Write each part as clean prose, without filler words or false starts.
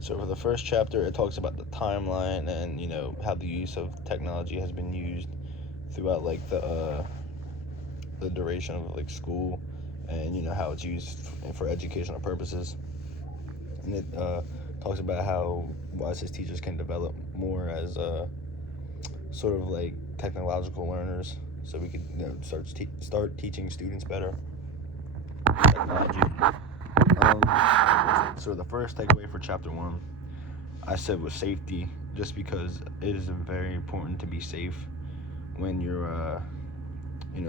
So for the first chapter, it talks about the timeline and how the use of technology has been used throughout like the duration of like school, and how it's used for educational purposes. And it talks about how YSS teachers can develop more as sort of like technological learners, so we could start teaching students better technology. So the first takeaway for chapter one, I said, was safety, just because it is very important to be safe when you're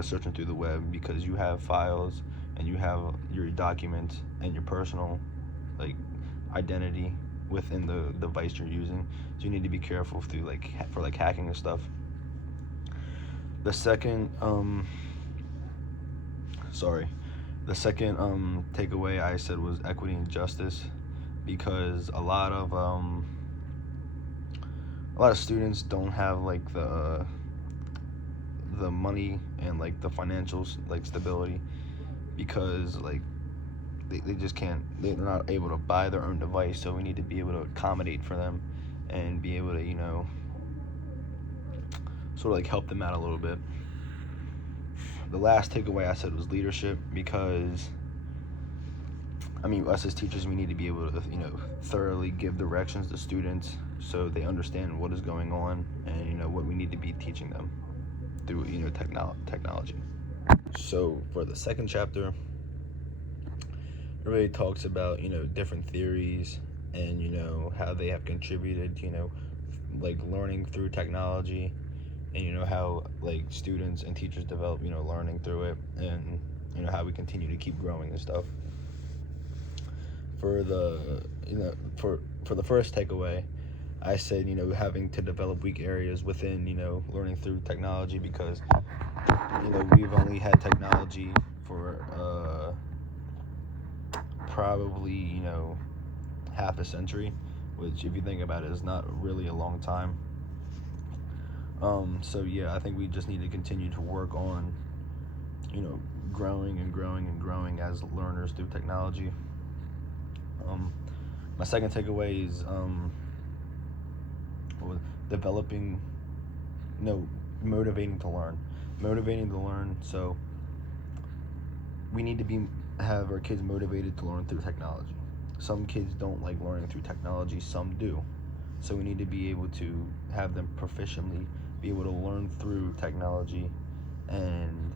searching through the web, because you have files and you have your documents and your personal like identity within the device you're using, so you need to be careful through for hacking and stuff. The second sorry the second takeaway I said was equity and justice, because a lot of students don't have like the money and like the financial like stability, because like they just can't, they're not able to buy their own device, so we need to be able to accommodate for them and be able to sort of like help them out a little bit. The last takeaway I said was leadership, because us as teachers, we need to be able to thoroughly give directions to students so they understand what is going on, and what we need to be teaching them through technology. So for the second chapter, it really talks about different theories, and how they have contributed like learning through technology, and how like students and teachers develop learning through it, and how we continue to keep growing and stuff. For the for the first takeaway, I said having to develop weak areas within learning through technology, because we've only had technology for probably half a century, which, if you think about it, is not really a long time. So yeah, I think we just need to continue to work on growing and growing and growing as learners through technology. My second takeaway is developing, motivating to learn. Motivating to learn. So we need to have our kids motivated to learn through technology. Some kids don't like learning through technology, some do. So we need to be able to have them proficiently be able to learn through technology, and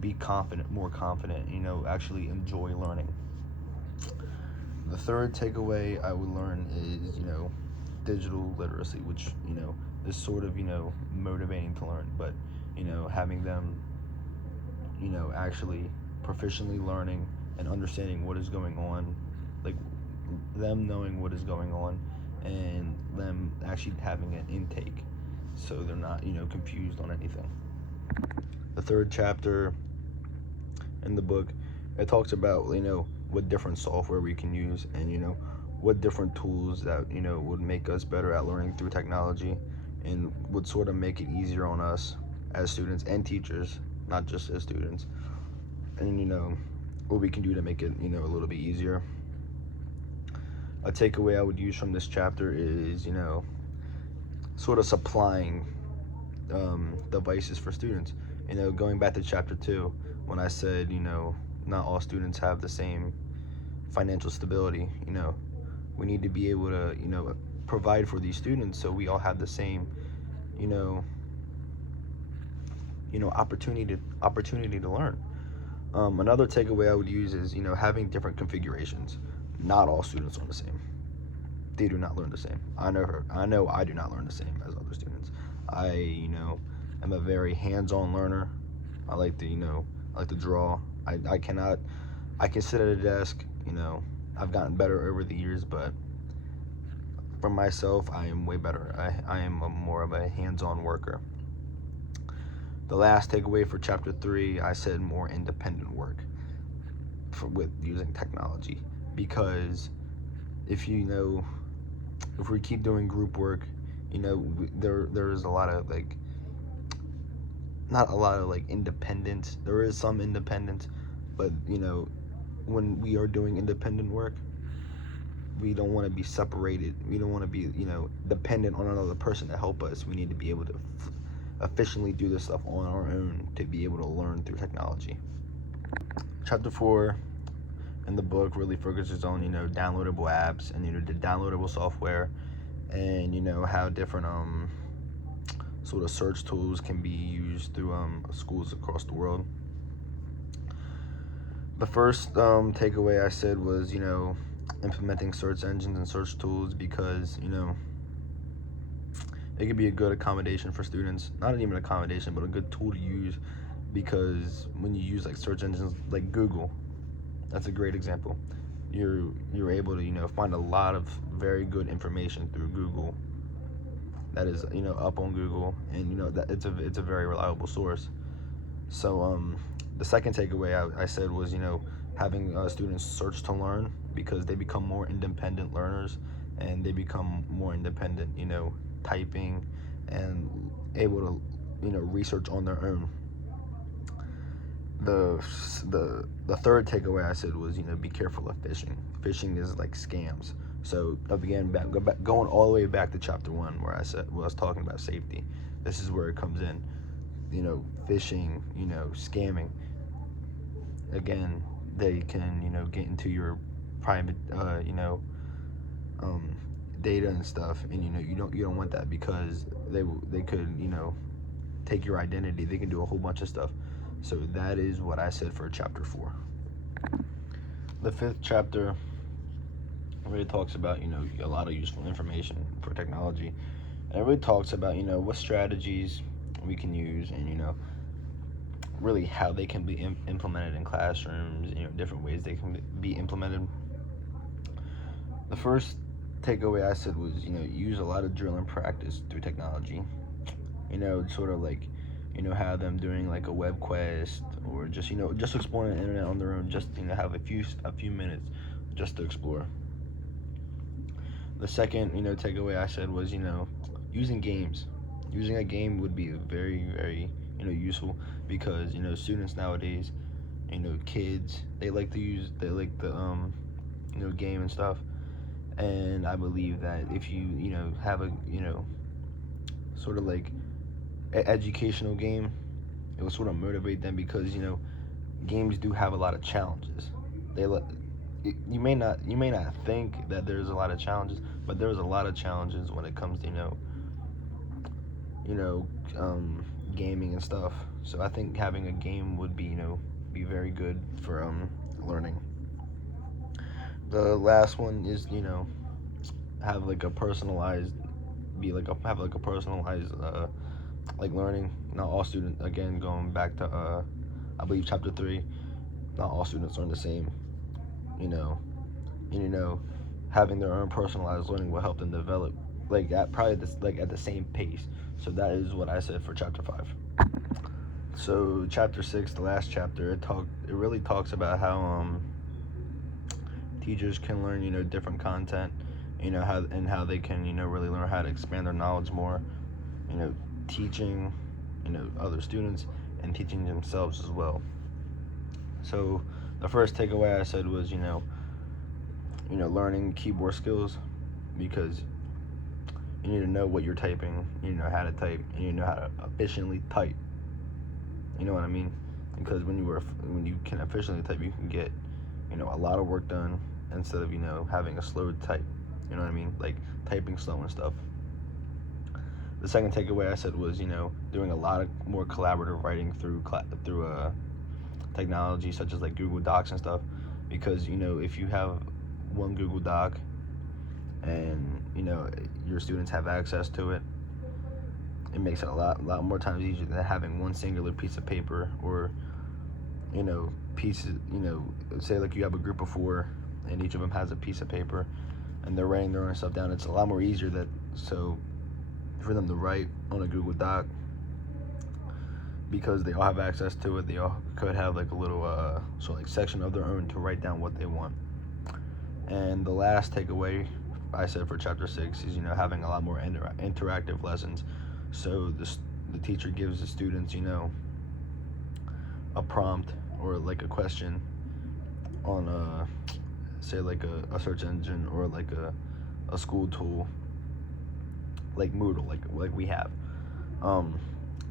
be confident, more confident, actually enjoy learning. The third takeaway I would learn is digital literacy, which is sort of motivating to learn, but having them actually proficiently learning and understanding what is going on, like them knowing what is going on, and them actually having an intake, so they're not confused on anything. The third chapter in the book, it talks about what different software we can use, and what different tools that would make us better at learning through technology, and would sort of make it easier on us as students and teachers, not just as students, and what we can do to make it a little bit easier. A takeaway I would use from this chapter is sort of supplying devices for students. Going back to chapter 2, when I said not all students have the same financial stability. We need to be able to provide for these students, so we all have the same opportunity to learn. Another takeaway I would use is having different configurations. Not all students learn the same. They do not learn the same. I know I do not learn the same as other students. I am a very hands-on learner. I like to draw. I can sit at a desk. I've gotten better over the years, but for myself, I am way better. I am more of a hands-on worker. The last takeaway for chapter 3, I said more independent work with using technology, because if we keep doing group work, there is a lot of not a lot of independence. There is some independence, but when we are doing independent work, we don't want to be separated. We don't want to be, dependent on another person to help us. We need to be able to efficiently do this stuff on our own to be able to learn through technology. Chapter 4 in the book really focuses on, downloadable apps and, the downloadable software, and, how different sort of search tools can be used through schools across the world. The first takeaway I said was, implementing search engines and search tools, because, it could be a good accommodation for students. Not even accommodation, but a good tool to use, because when you use like search engines like Google, that's a great example. You're able to, find a lot of very good information through Google that is, up on Google, and that it's a very reliable source. So the second takeaway I said was, having students search to learn, because they become more independent learners, and they become more independent, typing and able to, research on their own. The third takeaway I said was, be careful of phishing. Phishing is like scams. So again, going all the way back to chapter 1, where I was talking about safety. This is where it comes in. Phishing, scamming. Again, they can, get into your private, data and stuff, and you don't want that, because they could, take your identity. They can do a whole bunch of stuff. So that is what I said for chapter 4. The 5th chapter really talks about, a lot of useful information for technology. And it really talks about, what strategies we can use, and, really how they can be implemented in classrooms, different ways they can be implemented. The first takeaway I said was, use a lot of drill and practice through technology. Sort of like, have them doing like a web quest, or just, just exploring the internet on their own, just, have a few minutes just to explore. The second, takeaway I said was, using games. Using a game would be very, very, useful, because, students nowadays, kids, they like the game and stuff. And I believe that if you, have a, sort of like educational game, it will sort of motivate them, because, games do have a lot of challenges. You may not think that there's a lot of challenges, but there's a lot of challenges when it comes to, gaming and stuff. So I think having a game would be, be very good for learning. The last one is, have like a personalized, have like a personalized like learning. Not all students, again, going back to I believe chapter 3, not all students learn the same. Having their own personalized learning will help them develop like at probably this like at the same pace. So that is what I said for chapter 5. So chapter 6, the last chapter, it really talks about how teachers can learn, different content, how they can, really learn how to expand their knowledge more, teaching, other students, and teaching themselves as well. So the first takeaway I said was, learning keyboard skills, because you need to know what you're typing, you know how to type, and you know how to efficiently type. You know what I mean? Because when you can efficiently type, you can get, a lot of work done, instead of, having a slow type. You know what I mean? Like typing slow and stuff. The second takeaway I said was, doing a lot of more collaborative writing through technology, such as like Google Docs and stuff. Because, if you have one Google Doc, and, your students have access to it, it makes it a lot more times easier than having one singular piece of paper, or, pieces, say like you have a group of 4, and each of them has a piece of paper, and they're writing their own stuff down. It's a lot more easier for them to write on a Google Doc, because they all have access to it. They all could have like a little section of their own to write down what they want. And the last takeaway I said for chapter 6 is, having a lot more interactive lessons. So the teacher gives the students, a prompt, or like a question on say like a search engine or like a school tool like Moodle, like we have. Um,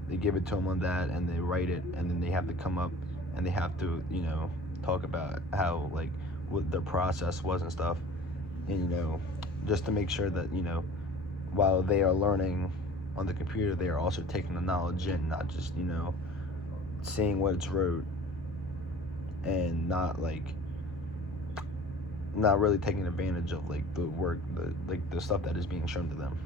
they give it to them on that, and they write it, and then they have to come up and they have to talk about how like what their process was and stuff, and just to make sure that while they are learning on the computer, they are also taking the knowledge in, not just seeing what it's wrote and not really taking advantage of like the work, the stuff that is being shown to them.